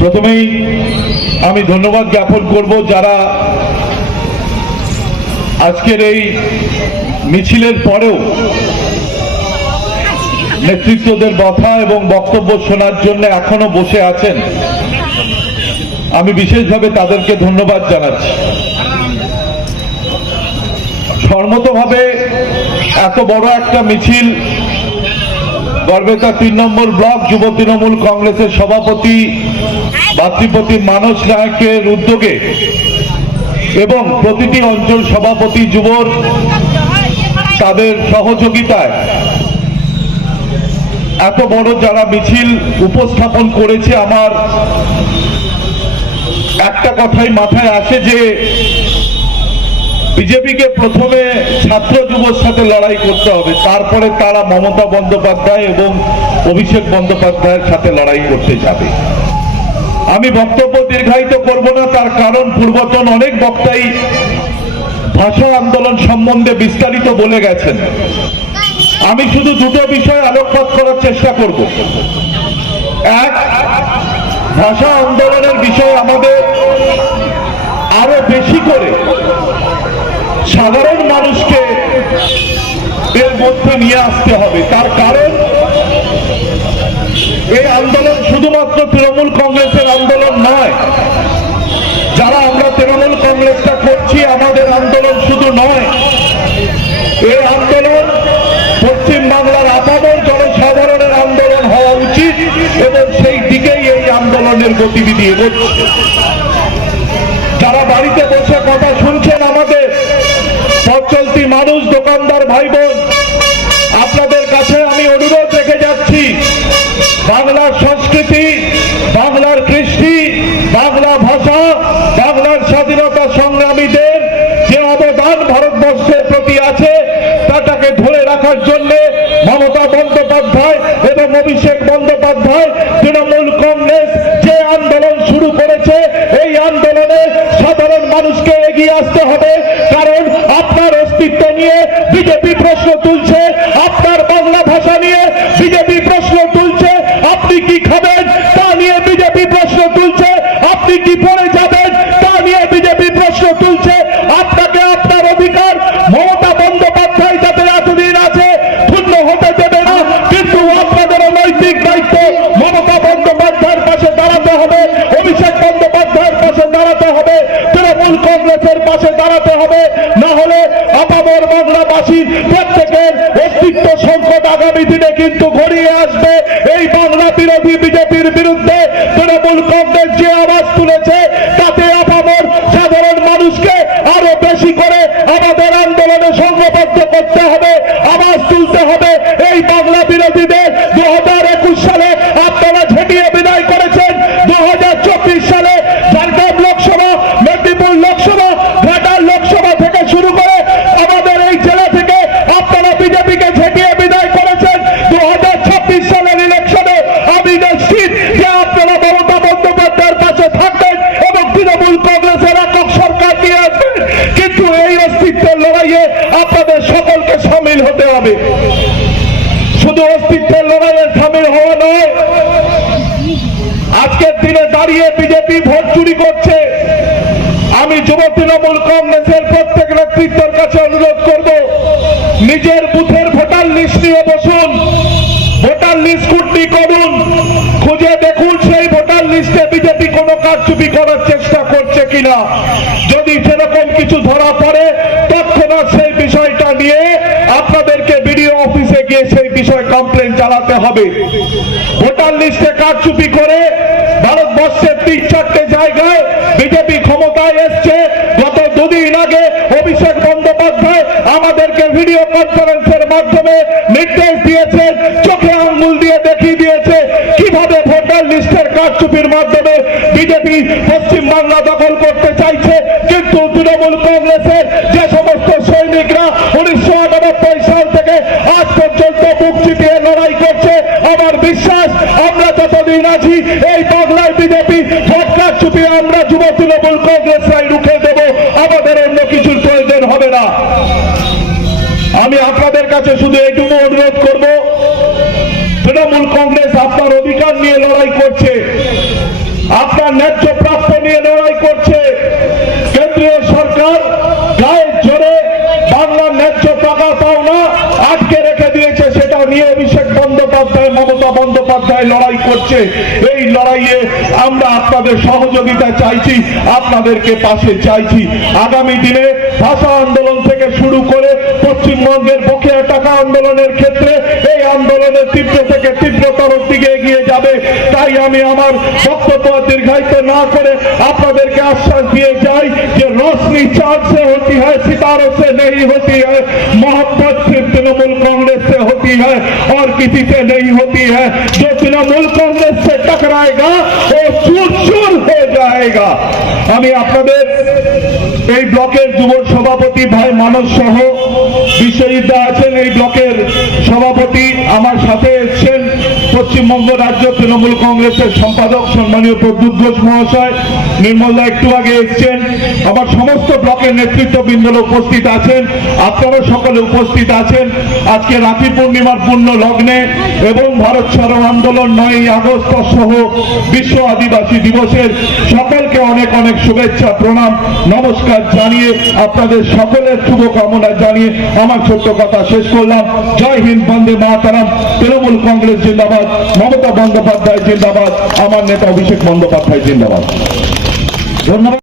প্রথমেই আমি ধন্যবাদ জ্ঞাপন করব যারা আজকের এই মিছিলের পরেও নেতৃত্বদের কথা এবং বক্তব্য শোনার জন্য এখনও বসে আছেন। আমি বিশেষভাবে তাদেরকে ধন্যবাদ জানাচ্ছি। সর্মতভাবে এত বড় একটা মিছিল গড়বেতা তিন নম্বর ব্লক, যুব তৃণমূল কংগ্রেসের সভাপতি ভাতৃপতি মানস নায়কের উদ্যোগে এবং প্রতিটি অঞ্চল সভাপতি যুবর তাদের সহযোগিতায় এত বড় যারা মিছিল উপস্থাপন করেছে আমার, একটা কথাই মাথায় আসে যে বিজেপিকে প্রথমে ছাত্র যুবর সাথে লড়াই করতে হবে, তারপরে তারা মমতা বন্দ্যোপাধ্যায় এবং অভিষেক বন্দ্যোপাধ্যায়ের সাথে লড়াই করতে যাবে। আমি বক্তব্য দীর্ঘায়িত করব না, তার কারণ পূর্বতন অনেক বক্তাই ভাষা আন্দোলন সম্বন্ধে বিস্তারিত বলে গেছেন। আমি শুধু দুটো বিষয় আলোকপাত করার চেষ্টা করব। এক, ভাষা আন্দোলনের বিষয় আমাদের আরও বেশি করে সাধারণ মানুষকে এর মধ্যে নিয়ে আসতে হবে। তার কারণ, এই আন্দোলন শুধুমাত্র তৃণমূল কংগ্রেসের আন্দোলন নয়। যারা আমরা তৃণমূল কংগ্রেসটা করছি, আমাদের আন্দোলন শুধু নয়। এই আন্দোলন পশ্চিম বাংলার আপামর জনসাধারণের আন্দোলন হওয়া উচিত এবং সেই দিকেই এই আন্দোলনের গতিবিধি এগোচ্ছে। যারা বাড়িতে বসে কথা শুনছেন আমাদের মানুষ দোকানদার ভাই বোন আপনাদের কাছে আমি অনুরোধ রেখে যাচ্ছি, বাংলার সংস্কৃতি, বাংলার কৃষ্টি, বাংলা ভাষা, বাংলার স্বাধীনতা সংগ্রামীদের যে অবদান ভারতবর্ষের প্রতি আছে, তাটাকে ধরে রাখার জন্য মমতা বন্দ্যোপাধ্যায় এবং অভিষেক বন্দ্যোপাধ্যায়, তৃণমূল কংগ্রেস যে আন্দোলন শুরু করেছে, এই আন্দোলনে সাধারণ মানুষকে এগিয়ে আসতে হবে, কারণ আপনার অস্তিত্ব নিয়ে বিজেপি প্রশ্ন তুলছে, আপনার বাংলা ভাষা নিয়ে বিজেপি প্রশ্ন তুলছে, আপনি কি খাবেন, তা নিয়ে বিজেপি প্রশ্ন তুলছে, আপনি কি পড়ে যাবেন, তা নিয়ে বিজেপি প্রশ্ন তুলছে, আপনাকে আপনার অধিকার মমতা বন্দ্যোপাধ্যায় যাদের এতদিন আছে পূর্ণ হতে দেবে না, কিন্তু আপনাদের নৈতিক দায়িত্ব মমতা বন্দ্যোপাধ্যায়ের পাশে দাঁড়াতে হবে, অভিষেক বন্দ্যোপাধ্যায়ের পাশে দাঁড়াতে হবে। কংগ্রেসের পাশে দাঁড়াতে হবে, না হলে আপামর বাংলাবাসীর প্রত্যেকের অস্তিত্ব সংকট আগামী দিনে কিন্তু ঘনিয়ে আসবে। এই বাংলা বিরোধী বিজেপির বিরুদ্ধে তৃণমূল কংগ্রেস যে আওয়াজ তুলেছে, তাতে আপামর সাধারণ মানুষকে আরও বেশি করে আমাদের আন্দোলনে সংঘবদ্ধ করতে হবে, আওয়াজ তুলতে হবে। এই বাংলা বিরোধীদের আপনারা মমতা বন্দ্যোপাধ্যায়ের পাশে থাকবেন এবং তৃণমূল কংগ্রেসের একক সরকার আসবেন। কিন্তু এই অস্তিত্বের লড়াইয়ে আপনাদের সকলকে সামিল হতে হবে। শুধু অস্তিত্বের লড়াইয়ে সামিল হওয়া নয়, আজকের দিনে দাঁড়িয়ে বিজেপি ভোট চুরি করছে। আমি যুব তৃণমূল কংগ্রেসের প্রত্যেক নেতৃত্বের কাছে অনুরোধ করব, নিজের বুথের ভোটার লিস্ট নিয়ে বসুন। ভোটার লিস্ট খুঁটি করুন খুঁজে দেখুন সেই ভোটার লিস্টে বিজেপি কোনো কারচুপি করার চেষ্টা করছে কিনা যদি সেরকম কিছু ধরা পড়ে তৎক্ষণাৎ সেই বিষয়টা নিয়ে আপনাদেরকে বিডিও অফিসে গিয়ে সেই বিষয়ে কমপ্লেন চালাতে হবে। ভোটার লিস্টে কারচুপি করে বিজেপি পশ্চিম বাংলা দখল করতে চাইছে, কিন্তু তৃণমূল কংগ্রেসের যে সমস্ত সৈনিকরা উনিশশো আটানব্বই সাল থেকে আজ পর্যন্ত বুক চিপিয়ে লড়াই করছে, আমার বিশ্বাস আমরা যতদিন আছি এই বাংলায় বিজেপি ভোটকার চুপিয়ে আমরা যুব তৃণমূল কংগ্রেসরাই রুখে দেব, আমাদের অন্য কিছুর প্রয়োজন হবে না। আমি আপনাদের কাছে শুধু এইটুকু অনুরোধ করব, তৃণমূল কংগ্রেস আপনার অধিকার নিয়ে লড়াই করছে। আপনার ন্যায্য প্রাপ্য নিয়ে লড়াই করছে কেন্দ্রীয় সরকার। গায়ের জোরে বাংলার ন্যায্য টাকা পাওনা আটকে রেখে দিয়েছে, সেটা নিয়ে অভিষেক বন্দ্যোপাধ্যায়, মমতা বন্দ্যোপাধ্যায় লড়াই করছে। এই লড়াইয়ে আমরা আপনাদের সহযোগিতা চাইছি, আপনাদেরকে পাশে চাইছি। আগামী দিনে ভাষা আন্দোলন থেকে পশ্চিমবঙ্গের বকেয়া টাকা আন্দোলনের ক্ষেত্রে এই আন্দোলনের তীব্র থেকে তীব্রতর দিকে এগিয়ে যাবে তাই আমি আমার বক্তব্য দীর্ঘায়িত না করে আপনাদেরকে আশ্বাস দিয়ে যাই যে रोशनी चांद से होती है सितारों से नहीं होती है मोहब्बत सिर्फ तृणमूल कांग्रेस से होती है और किसी से नहीं होती है जो तृणमूल कांग्रेस से टकराएगा वो चूर चूर हो जाएगा আমি আপনাদের এই ব্লকের যুব সভাপতি ভাই মানস সহ বিশ্বজিৎ আছেন, এই ব্লকের সভাপতি আমার সাথে এসছেন। পশ্চিমবঙ্গ রাজ্য তৃণমূল কংগ্রেসের সম্পাদক সম্মানীয় প্রদ্যুৎ ঘোষ মহাশয়, নির্মলদা একটু আগে এসছেন। আমার সমস্ত ব্লকের নেতৃত্ববৃন্দরা উপস্থিত আছেন। আপনারা সকলে উপস্থিত আছেন। আজকে রাখি পূর্ণিমার পূর্ণ লগ্নে এবং ভারত ছাড়ো আন্দোলন নয়ই আগস্ট সহ বিশ্ব আদিবাসী দিবসের সকলকে অনেক অনেক শুভেচ্ছা, প্রণাম, নমস্কার জানিয়ে আপনাদের সকলের শুভকামনা জানিয়ে আমার ছোট্ট কথা শেষ করলাম। জয় হিন্দ, বন্দে মাতারাম। তৃণমূল কংগ্রেস জিন্দাবাদ। মমতা বন্দ্যোপাধ্যায় জিন্দাবাদ আমার নেতা অভিষেক বন্দ্যোপাধ্যায় জিন্দাবাদ। ধন্যবাদ।